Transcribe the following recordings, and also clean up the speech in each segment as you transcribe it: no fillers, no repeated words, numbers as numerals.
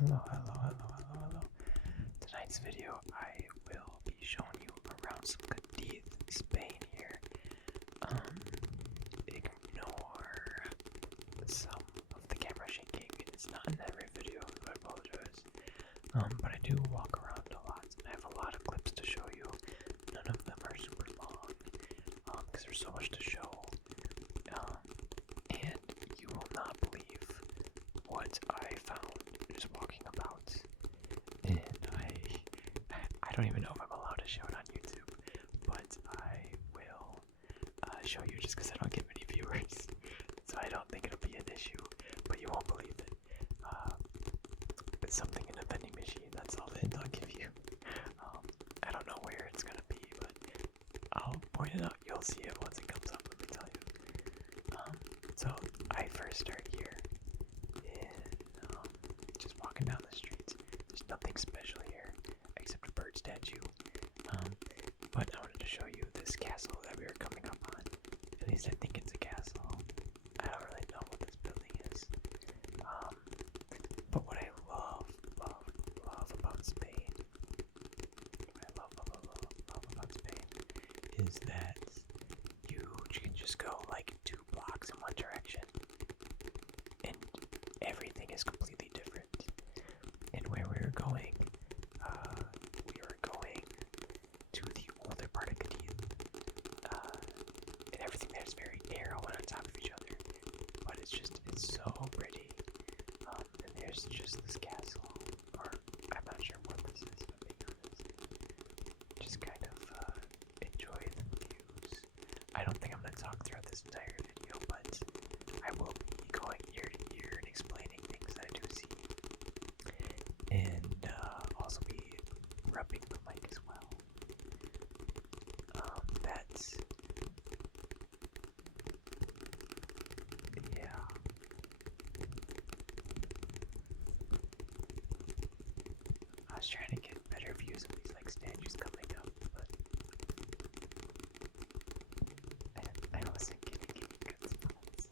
Hello. Tonight's video, I will be showing you around some Cadiz, Spain here. Ignore some of the camera shaking. It's not in every video, I apologize. But I do walk around a lot, and I have a lot of clips to show you. None of them are super long, because there's so much to show. And you will not believe what I found just walking about. And I don't even know if I'm allowed to show it on YouTube, but I will show you just because I don't get many viewers. So I don't think it'll be an issue, but you won't believe it. It's something in a vending machine, that's all the hint I'll give you. I don't know where it's gonna be, but I'll point it out. You'll see it once it comes up, let me tell you. So I first start here in just walking down the streets. There's nothing special here except a bird statue. But I wanted to show you this castle that we were coming up on. At least I think it's a castle. I don't really know what this building is. But what I love about Spain, about Spain is that you can just go like 2 blocks in one direction and everything is completely different. And where we were going to the older part of Cadiz, and everything there is very narrow and on top of each other, but it's so pretty. And there's just this castle, or I'm not sure what this is, if I'm being honest. Just kind of enjoy the views. I don't think I'm going to talk throughout this entire video, but I will be going ear to ear and explaining things that I do see, and also be rubbing the mic as well. Yeah. I was trying to get better views of these like statues coming up, but I wasn't getting any good spots.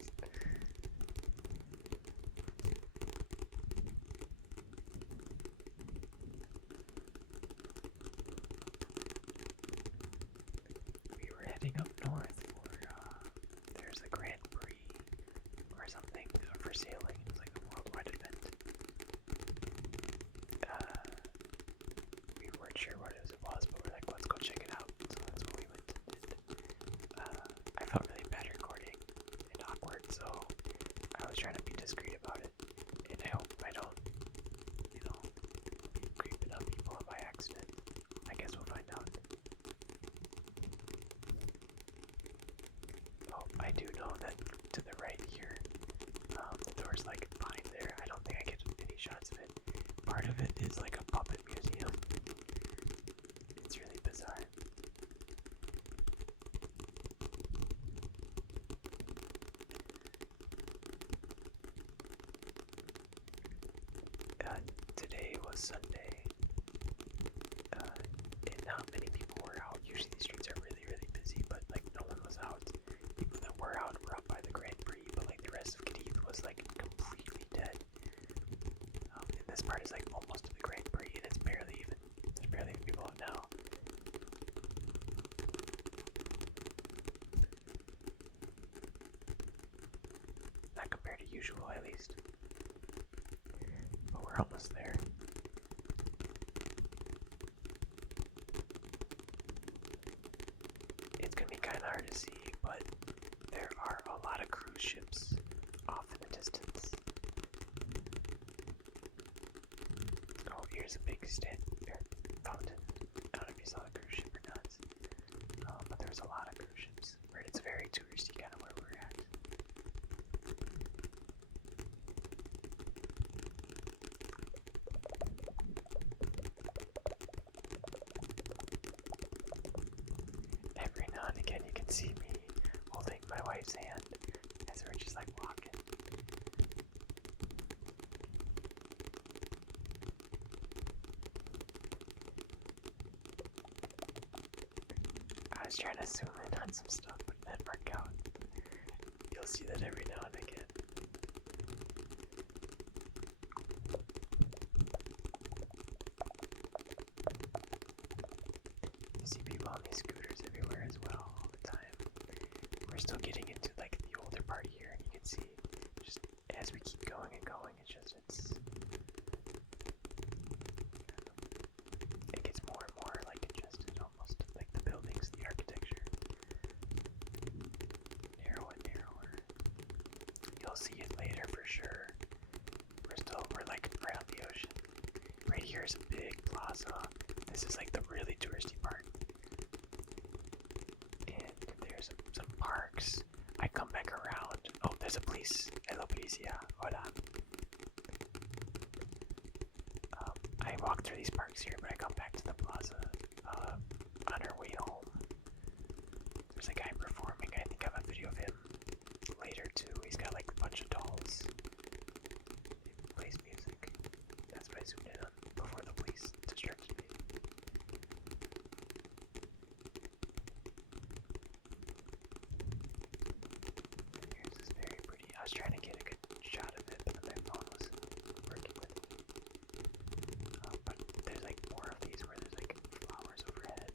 We were heading up north for there's a Grand Prix or something for sailing. It was like a worldwide event. We weren't sure what it was, but we're like, let's go check it out. So that's what we went and did. I felt really bad recording and awkward, so I was trying to be discreet about it. And I hope I don't, be creeping on people by accident. I guess we'll find out. Oh, I do know that to the right here, the door's like behind there. I don't think I get any shots of it. Part of it is like a puppet museum. It's really bizarre. Today was Sunday, and not many people were out. Usually these streets are really, really busy, but like no one was out. People that were out by the Grand Prix, but like the rest of Cadiz was like completely dead. And this part is like almost to the Grand Prix, and there's barely even people out now. Not compared to usual, at least. But we're almost there. It's gonna be kind of hard to see, but there are a lot of cruise ships off in the distance. Oh, here's a big fountain. I don't know if you saw the cruise ship or not, but there's a lot of cruise ships. It's very touristy, kind of where we're at. Every now and again you can see me holding my wife's hand as we're just like walking. I was trying to zoom in on some stuff, but it didn't work out. You'll see that every now and again. see people on these scooters everywhere as well all the time. We're still getting into like the older part here, and you can see just as we keep going and going, it gets more and more like congested, almost like the buildings, the architecture, narrow and narrower. You'll see it later for sure. We're like right on the ocean. Right here is a big plaza. This is like the really touristy part. And there's some parks. I come back around. Oh, there's a police. Hello, policia. Hola. I walk through these parks here, but I come back to the plaza on our way home. There's a guy performing. I think I have a video of him later too. He's got like a bunch of dolls. He plays music. That's what I zoomed in on before the police distracted me. Here's this very pretty. I was trying to get a good shot of it, but then my phone was working with it. But there's like more of these where there's like flowers overhead.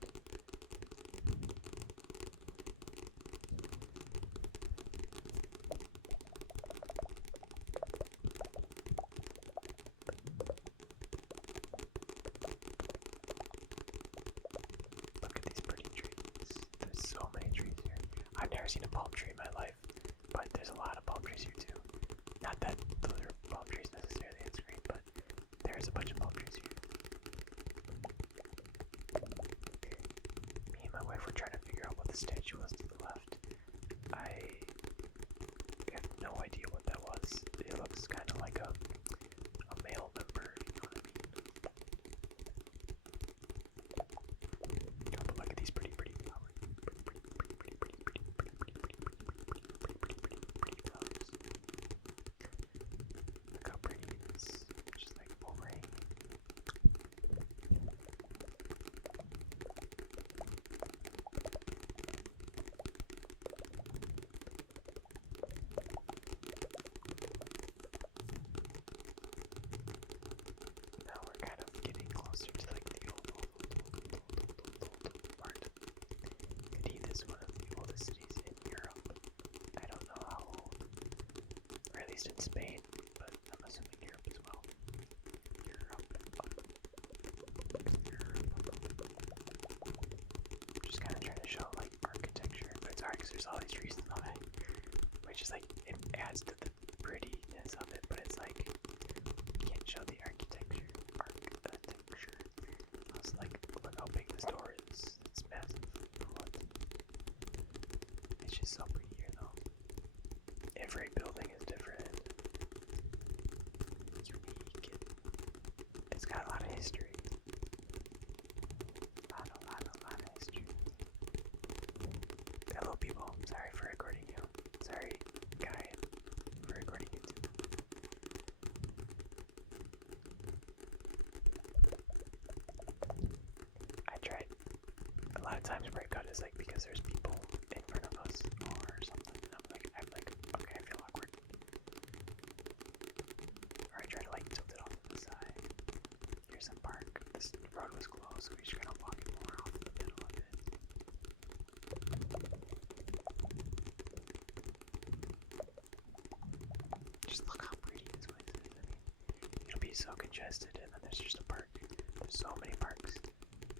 Look at these pretty trees. There's so many trees here. I've never seen a palm tree in my life, but there's a lot of palm trees here too. Not that those are palm trees necessarily, it's great, but there's a bunch of palm trees here. Me and my wife were trying to figure out what the statue was to the left. I have no idea what that was. It looks kind of like a male member, if you know what I mean. Oh, but look at these pretty flowers. Pretty flowers. Look how pretty it is. Just like overhanging. Now we're kind of getting closer to like the old part. Cadiz is one of the oldest cities in Europe. I don't know how old, or at least in Spain, but I'm assuming Europe as well. Just kind of trying to show like architecture, but it's hard because there's all these trees in the way, which is like, it adds to the prettiness of it, but it's like, you can't show the architecture. I was like, look how big this door is. It's massive. What? It's just so pretty here though. Every building is different. Unique. It's got a lot of history. A lot of history. Hello people, sorry for recording you. Sorry, guy, for recording you too. I tried. A lot of times where I cut is like because there's people in front of us or something. And I'm like, okay, I feel awkward. Or I try to like tilt it off to the side. Here's a park. This road was closed, so we just kind of walking more off the middle of it. Just look how pretty this place is. I mean, it'll be so congested, and then there's just a park. There's so many parks.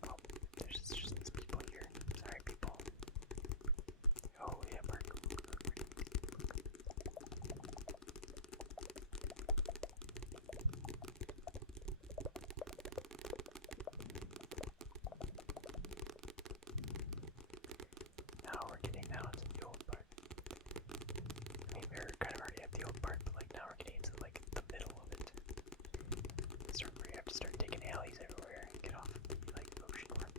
Oh, there's just these people here. Sorry, people. Oh, yeah, park. Now we're getting down to the old part. I mean, we were kind of already at the old part, but like now we're getting into like the middle of it. It's where you have to start taking alleys everywhere and get off the like ocean part.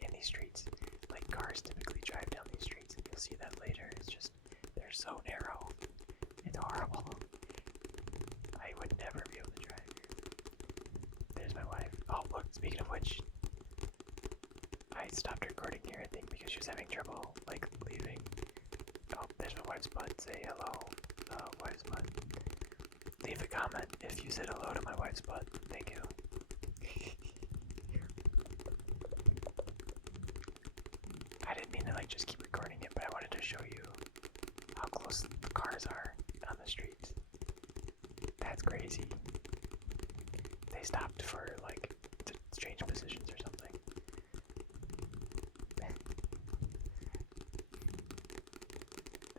In these streets, like cars typically drive down these streets, and you'll see that later. It's just, they're so narrow. It's horrible. I would never be able to drive here. There's my wife. Oh, look, speaking of which, I stopped recording here, I think, because she was having trouble, like, leaving. Oh, there's my wife's butt. Say hello, wife's butt. leave a comment if you said hello to my wife's butt. Thank you. I didn't mean to like just keep recording it, but I wanted to show you how close the cars are on the street. That's crazy. They stopped for like to change positions or something.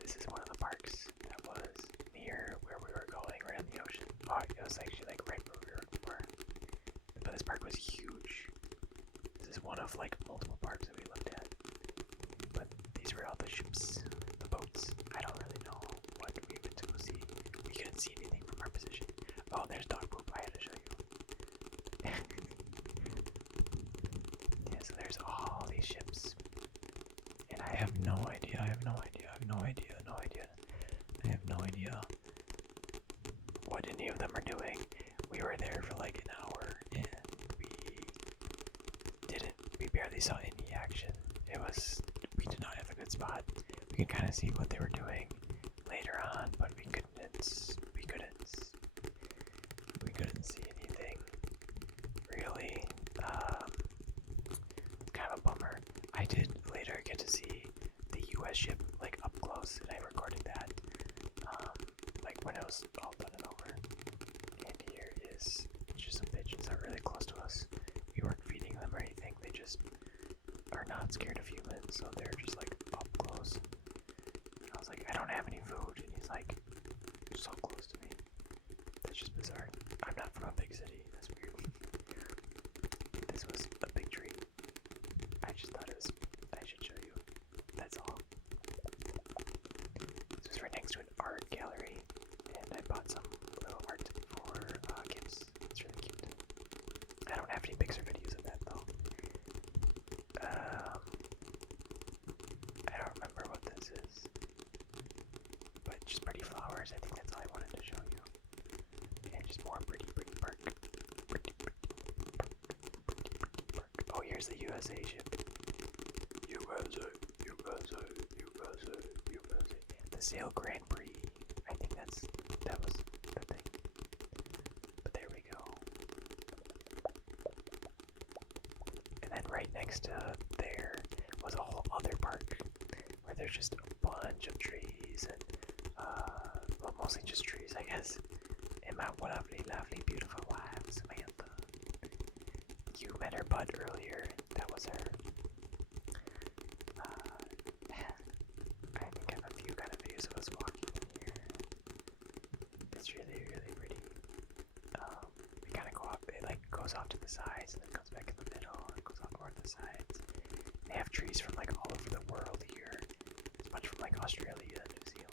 This is one of the parks that was near where we were going, right on the ocean. Oh, it was actually like right where we were. But this park was huge. This is one of like multiple parks that we looked at. But these were all the ships, the boats. I don't really know what we went to go see. We couldn't see anything from our position. Oh, there's dog poop. I had to show you. Yeah, so there's all these ships. And I have no idea. I have no idea what any of them are doing. We were there for like an hour and we barely saw any action. We did not have a good spot. We could kind of see what they were doing later on, but we couldn't see anything really. It's kind of a bummer. I did later get to see the US ship like up close, and I recorded that like when it was all done and over. And here is just some pigeons that are really close to us. We weren't feeding them or anything. They just are not scared of humans, so they're just like up close. And I was like, I don't have any food, and he's like, you're so close to me. That's just bizarre. I'm not from a big city. That's weird. This was a big treat. I just thought I should show you. That's all. This was right next to an art gallery, and I bought some little art for kids. It's really cute. I don't have any pics or videos of that though. I don't remember what this is, but just pretty flowers. I think that's all I wanted to show you. And just more pretty park. Pretty park. Oh, here's the USA ship. USA. The Sail Grand Prix. I think that was the thing. But there we go. And then right next to there was a whole other park where there's just a bunch of trees and well, mostly just trees, I guess. And my lovely, beautiful wife, Samantha. You met her butt earlier. That was her. I think I have a few kind of videos of us walking in here. It's really, really pretty. We kind of go up, it like goes off to the sides and then comes back in the middle and goes off over the sides. They have trees from like all over the world here. There's a bunch from like Australia and New Zealand.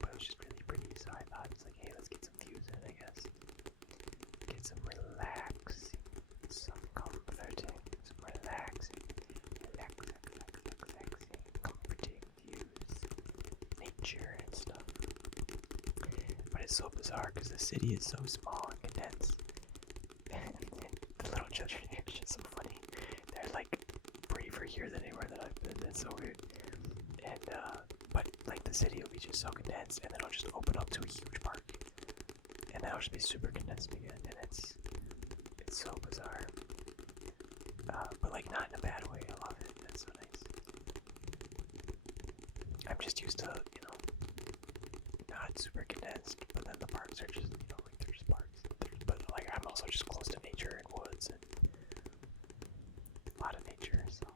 But it was just really pretty, so I thought it's like, hey, let's get some views in, I guess. Get some relaxing, some comforting, some relaxing, comforting views, nature and stuff. But it's so bizarre because the city is so small and condensed. And the little children here is just so funny. They're like braver here than anywhere that I've been. It's so weird. And but like the city will be just so condensed, and then it'll just open up to a huge park, and then it'll just be super condensed again, and it's so bizarre. But like not in a bad way. I love it. That's so nice. I'm just used to, not super condensed, but then the parks are just, like they're just parks. But like I'm also just close to nature and woods and a lot of nature, so.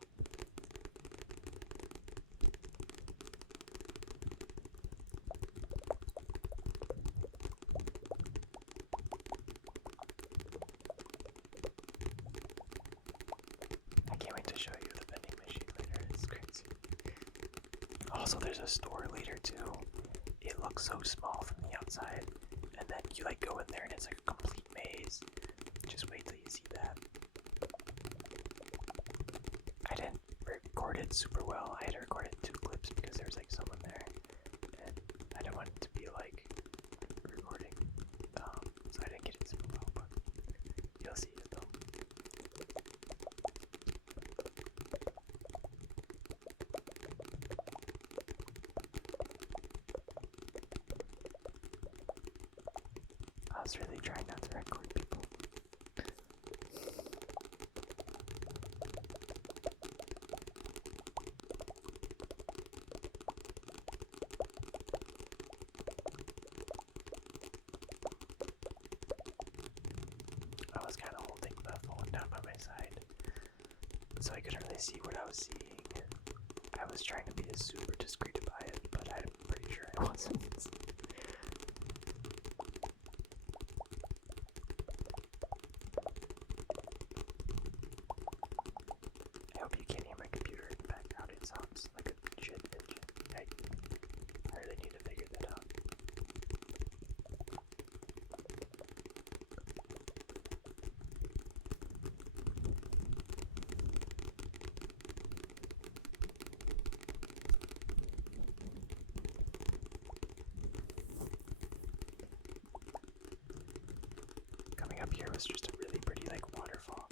I can't wait to show you the vending machine later. It's crazy. Also, there's a store later too. It looks so small from the outside, and then you like go in there and it's like a complete maze. Just wait till you see that. I didn't record it super well. I had to record it in 2 clips because there was like someone there, and I didn't want it to be like recording, so I didn't get it super well. But I was really trying not to record people. I was kind of holding the phone down by my side, so I couldn't really see what I was seeing. I was trying to be super discreet about it, but I'm pretty sure I wasn't. I hope you can't hear my computer in the background. It sounds like a shit engine. I really need to figure that out. Coming up here was just a really pretty like waterfall.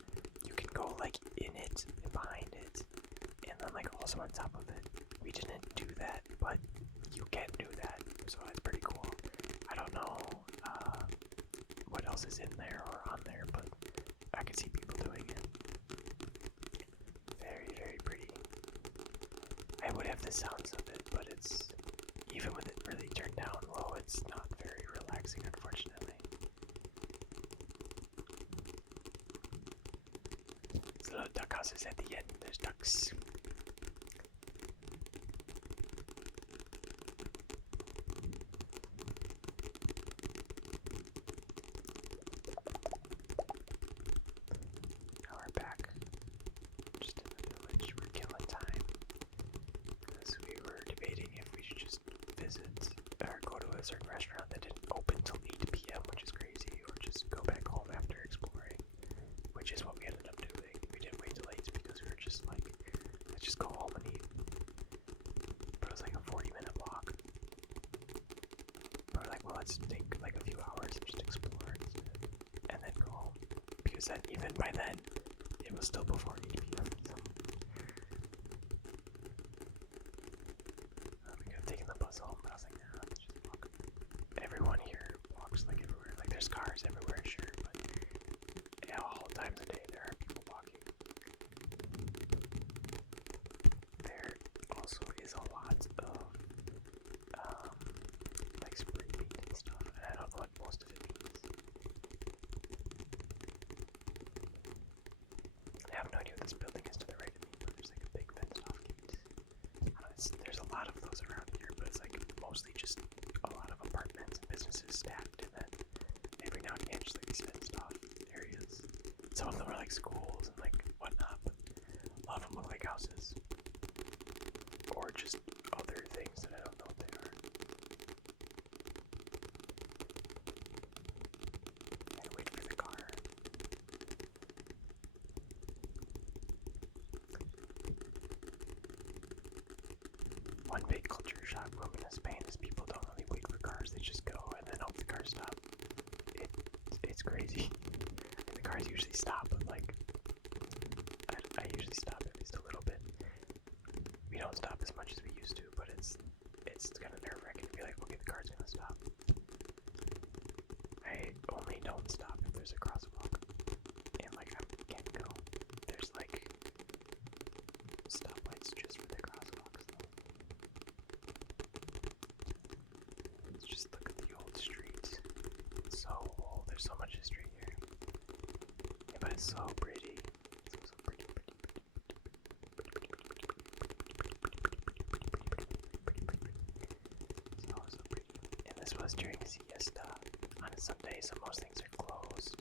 You can go like in it and behind it, and then like also on top of it. We didn't do that, but you can do that, so it's pretty cool. I don't know what else is in there or on there, but I could see people doing it. Very, very pretty. I would have the sounds of it, but it's, even with it really turned down low, it's not very relaxing, unfortunately. There's little duck houses at the end. There's ducks. Now we're back. Just in the village. We're killing time. Because we were debating if we should just visit or go to a certain restaurant that didn't open till 8 p.m., which is crazy, or just go back home after exploring, which is what we ended up doing. We didn't wait till 8 because we were just like, let's just go home and eat. But it was like a 40-minute walk. But we're like, well, let's take like a few hours and just explore and then go home. Because then, even by then, it was still before 8 p.m. So. We could have taken the bus home, but I was like, nah, let's just walk. Everyone here walks like everywhere. Like, there's cars everywhere, sure, but yeah, all times of day there are people walking. There also is a lot of like spray paint and stuff, and I don't know what most of it means. I have no idea what this building is to the right of me, but there's like a big fenced off gate. There's a lot of those around here, but it's like mostly just a lot of apartments and businesses stacked, and then every now and again just like these fenced off areas. Some of them are like schools and like whatnot, but a lot of them look like houses. Or just other things that I don't know what they are. I wait for the car. One big culture shock moment in Spain is people don't really wait for cars, they just go and then hope the cars stop. It's crazy. And the cars usually stop, but like, I usually stop at least a little bit. We don't stop as much as we used to, but it's kind of nerve-wracking to be like, okay, the car's gonna stop. I only don't stop if there's a crosswalk, and like I can't go. There's like stoplights just for the crosswalks though. Let's just look at the old streets. It's so old. There's so much history here. Yeah, but it's so pretty. So pretty. So pretty. And this was during siesta on a Sunday, so most things are closed.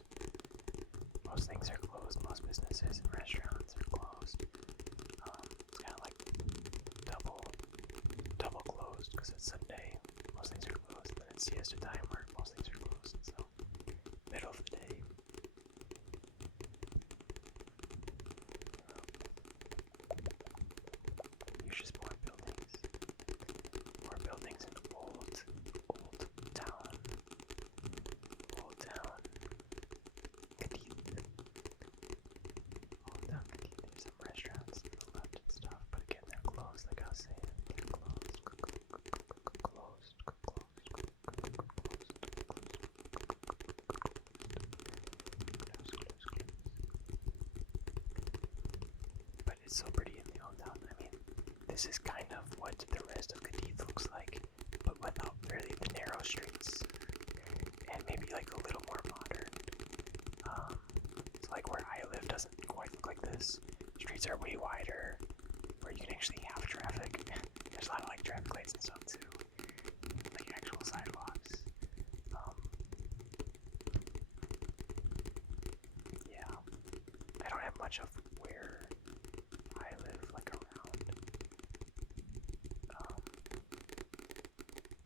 Most things are closed. Most businesses and restaurants are closed. It's kind of like double closed because it's Sunday. Most things are closed. And then it's siesta time where most things are closed. So middle of the day. Here's just more buildings. More buildings in old town. Old town. Cadiz. Old town Cadiz. There's some restaurants to the left and stuff, but again, they're closed, like I was saying. They're closed. Closed. it's so pretty in the hometown. I mean, this is kind of what the rest of Cadiz looks like, but without really the narrow streets, and maybe like a little more modern. So like where I live doesn't quite look like this. Streets are way wider, where you can actually have traffic. There's a lot of like traffic lights and stuff too, like actual sidewalks. Yeah, I don't have much of where I live like around,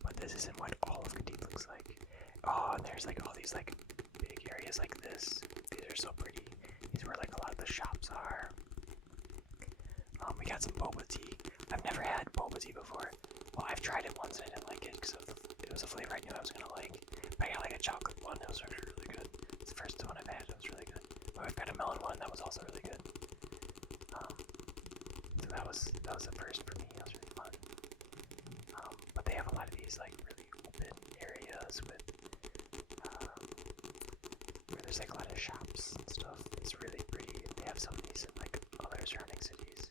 but this isn't what all of Cadiz looks like. Oh, and there's like all these like big areas like this. These are so pretty. These are where like a lot of the shops are. We got some boba tea. I've never had boba tea before. Well, I've tried it once and I didn't like it because it was a flavor I knew I was gonna like. But I got like a chocolate one. It was actually really good. It's the first one I've had. It was really good. But I've got a melon one that was also really good. So that was the first for me. It was really fun. But they have a lot of these like really open areas with where there's like a lot of shops and stuff. It's really pretty. They have some of these in like other surrounding cities.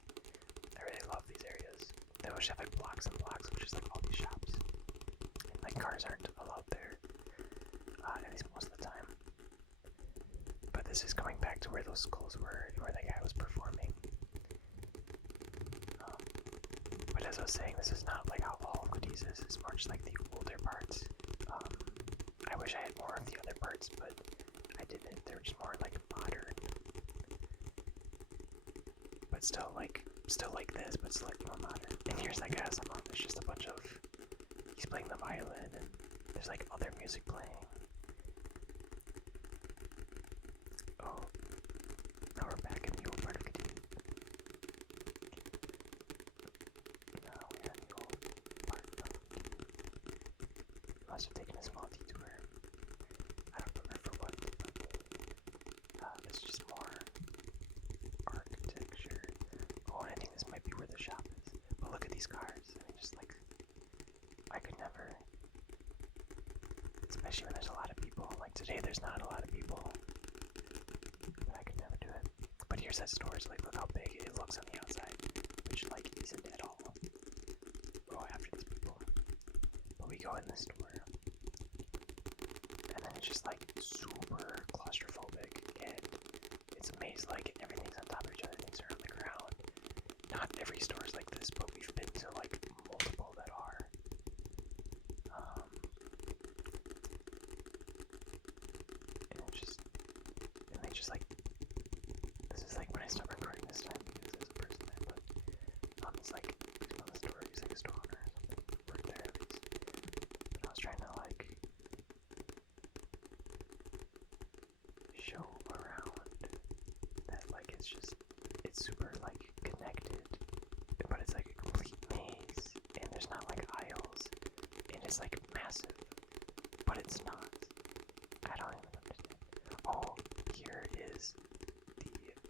I really love these areas. They always have like blocks and blocks of just like all these shops. And like cars aren't allowed there, at least most of the time. But this is going back to where those schools were and where the guy was performing. But as I was saying, this is not like how all of Cadiz is. It's more just like the older parts. I wish I had more of the other parts, but I didn't. They were just more like modern. But still like this, but still like more modern. And here's that guy song. There's just a bunch of, he's playing the violin, and there's like other music playing. Oh, now we're back in the old part of Cadiz. Now we're in the old part of Cadiz. Must have taken a small detour. I don't remember for what, but it's just more architecture. Oh, and I think this might be where the shop is. But look at these cars. I mean, just like, I could never, especially when there's a lot of people. Like today, there's not a lot of people, but I could never do it. But here's that store. So like, look how big it looks on the outside, which like isn't at all. Go after these people. But we go in the store, and then it's just like super claustrophobic, and it's a maze. Like everything's on top of each other, things are on the ground. Not every store is like this, but we've been to like multiple that are. And they just like, this is like when I stopped recording this time because there's a person there, but it's like, he's on the store, he's like a store owner or something, worked there at least. But I was trying to like show around that like it's super like connected, but it's like a complete maze, and there's not like aisles, and it's like massive, but it's not. I don't even understand. Oh, here is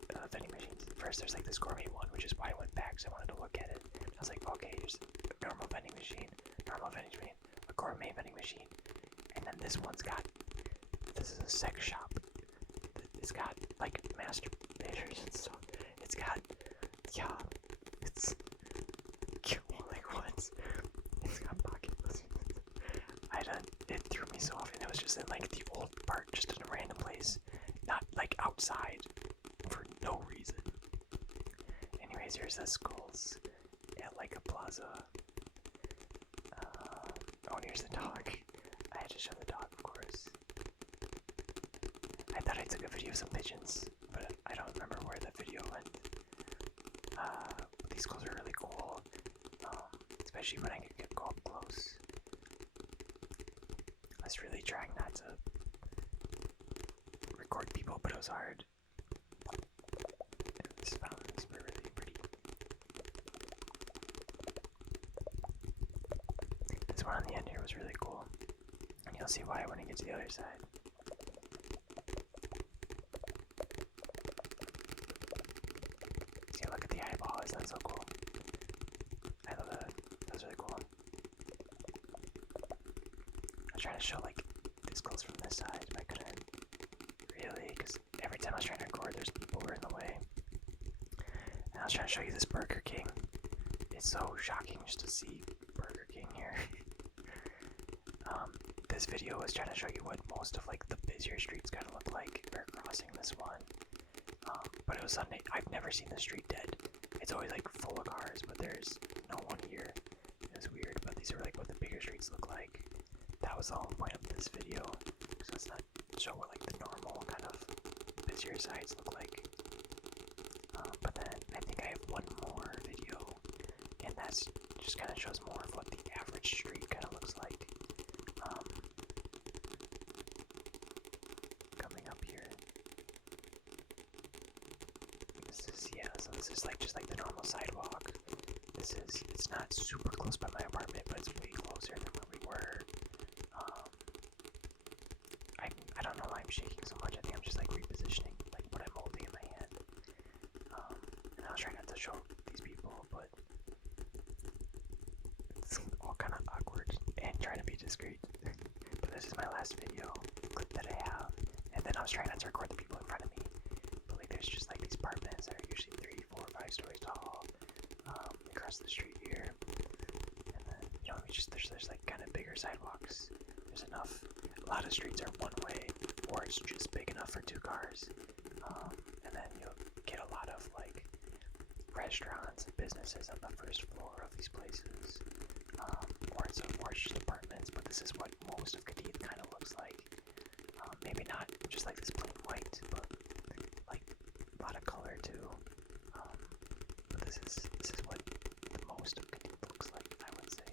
the vending machines. First there's like this gourmet one, which is why I went back, so I wanted to look at it. I was like, okay, here's a normal vending machine, a gourmet vending machine, and then this one's got, this is a sex shop. It's got like masturbators and stuff. It's got, yeah, it's like what? It's got pocket pussy. It threw me so off, and it was just in like the old part, just in a random place, not like outside for no reason. Anyways, here's the schools at like a plaza. Oh, and here's the dog. I had to show the dog, of course. I thought I took a video of some pigeons, but I don't remember where that video went. These schools are really cool, especially when I can go up close. I was really trying not to record people, but it was hard. And these fountains were really pretty. This one on the end here was really cool, and you'll see why when I get to the other side. See, look at the eyeball, isn't that so cool? I love that. That's really cool. I was trying to show like this close from this side, but I couldn't really, because every time I was trying to record, there's people who were in the way. And I was trying to show you this Burger King. It's so shocking just to see Burger King here. This video was trying to show you what most of like the busier streets kind of look like. We're crossing this one, but it was Sunday. I've never seen the street dead. It's always like full of cars, but there's no one here. It's weird, but these are like what the bigger streets look like. That was the whole point of this video, so it's not show what like the normal kind of busier sides look like. But then I think I have one more video, and that's just kind of shows more of what the average street kind of looks like. Coming up here. This is, yeah, so this is like just like the normal sidewalk. It's not super close by my apartment, but it's way closer than where we were. I don't know why I'm shaking so much. I think I'm just like repositioning like what I'm holding in my hand. And I was trying not to show these people, but it's all kind of awkward and trying to be discreet. But this is my last video clip that I have, and then I was trying not to record the people in front of me. But like there's just like these apartments that are usually 3, 4, 5 stories tall across the street here, and then you know there's like kind of bigger sidewalks. There's enough. A lot of streets are one way, or it's just big enough for 2 cars, and then you'll get a lot of like restaurants and businesses on the first floor of these places, or it's just apartments. But this is what most of Cadiz kind of looks like. Maybe not just like this plain white, but like a lot of color too. But this is what the most of Cadiz looks like, I would say.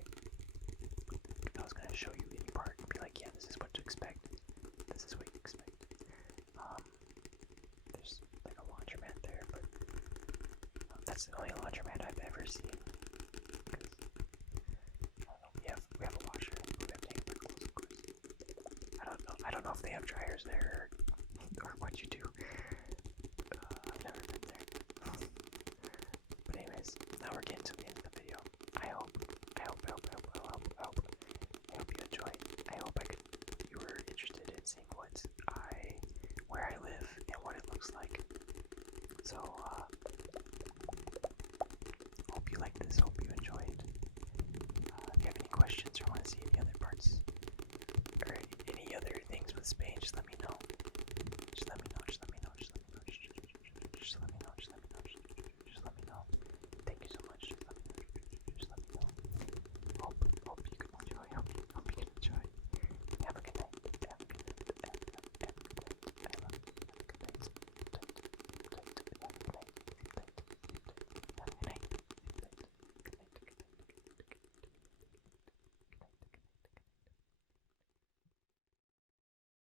If I was gonna show you any part and be like, yeah, this is what to expect. This is what you expect. There's like a laundromat there, but that's the only laundromat I've ever seen. Because I don't know, we have a washer, we have to hang our clothes, of course. I don't know if they have dryers there or what you do. I've never been there. But anyways, now we're getting to the end of the video. I hope you enjoyed. I hope you were interested in seeing where I live and what it looks like. So, hope you like this, hope you enjoy.